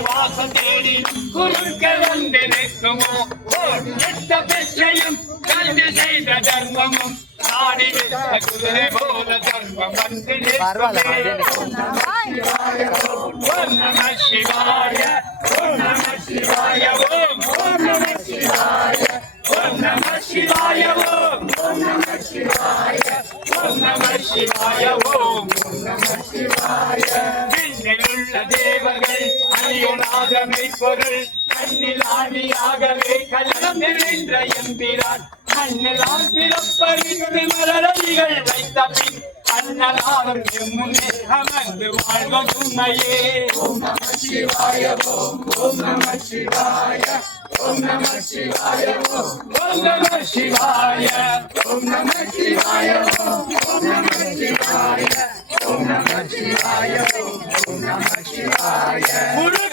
வாசம் தேடி குறுக்க வந்து நிற்குமோ? எட்ட பெற்றையும் கண்டு செய்த தர்மமும் நாடி விட்ட குதிரை போல தர்மம் வந்து நிற்குமே. ஓம் நம சிவாய ஓம் நம சிவாய ஓம் ஓம் நம சிவாய ஓம் நம சிவாய ஓம் ஓம் நம சிவாய ஓம் நம சிவாய ஓம் ஓம் நம சிவாய. விண்ணில் உள்ள தேவர்கள் அணியுனாக மெய்ப்பொருள் கண்ணில் ஆணியாகவே கலனம் நிறைந்த எம்பிரான். மண்ணிலால் பிறப்பறிந்து மலரடிகள் வைத்த பின் அண்ணலாரும் முன்னே அமர்ந்து வாழ்வோம் உண்மையே. ஓம் நம சிவாய ஓம் ஓம் நம சிவாய ஓம் நம சிவாய ஓம் நம சிவாய. ஓம் நம சிவாய ஓம் நம சிவாய. நம